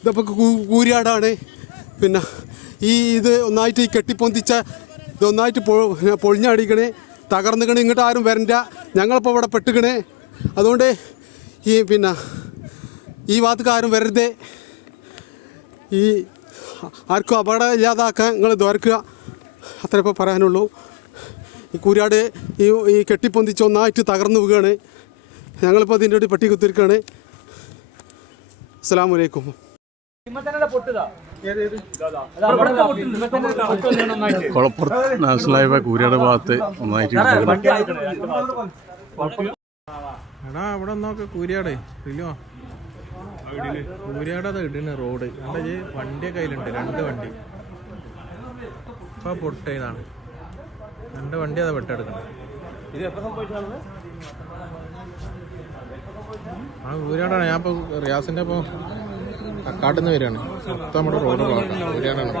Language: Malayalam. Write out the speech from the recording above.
ഇതപ്പോൾ കൂരിയാടാണ്. പിന്നെ ഇത് ഒന്നായിട്ട് ഈ കെട്ടിപ്പൊന്തിച്ച ഇതൊന്നായിട്ട് പൊളിഞ്ഞടിക്കണേ, തകർന്നിക്കണേ. ഇങ്ങോട്ട് ആരും വരണ്ട, ഞങ്ങളിപ്പോൾ ഇവിടെ പെട്ടുകണേ. അതുകൊണ്ട് ഈ ഭാഗത്തേക്ക് ആരും വരരുതേ. ആർക്കും അപകടം ഇല്ലാതാക്കാൻ നിങ്ങൾ ദ്വാരക്കുക, അത്ര ഇപ്പോൾ പറയാനുള്ളൂ. ഈ കൂരിയാട് ഈ കെട്ടിപ്പൊന്തിച്ച് ഒന്നായിട്ട് തകർന്നു വീഴുകയാണ്. ഞങ്ങളിപ്പോൾ അതിൻ്റെ ഒരു പെട്ടി കുത്തിരിക്കുകയാണ്. അസ്സലാമു അലൈക്കും. കൊളപ്പുറത്ത് നാഷണൽ ഹൈവേ കൂരിയാട് ഭാഗത്ത് ഒന്നായിട്ട് എടാ ഇവിടെ നോക്ക കൂരിയാട് ഇല്ലോ, കൂരിയാട് അത് ഇടുന്ന റോഡ് എന്താ വണ്ടിയൊക്കെ കയ്യിലുണ്ട്, 2 വണ്ടി ഇപ്പൊ പൊട്ടതാണ്. 2 വണ്ടി അതാ വെട്ടെടുക്കണം. ആ കൂരിയാടാണ്. ഞാൻ ഇപ്പൊ റിയാസിന്റെ ഇപ്പൊ കക്കാട്ടിൽ നിന്ന് വരികയാണ്. മൊത്തം നമ്മുടെ റോഡ് ഭാഗം കൂരിയാടാണ്.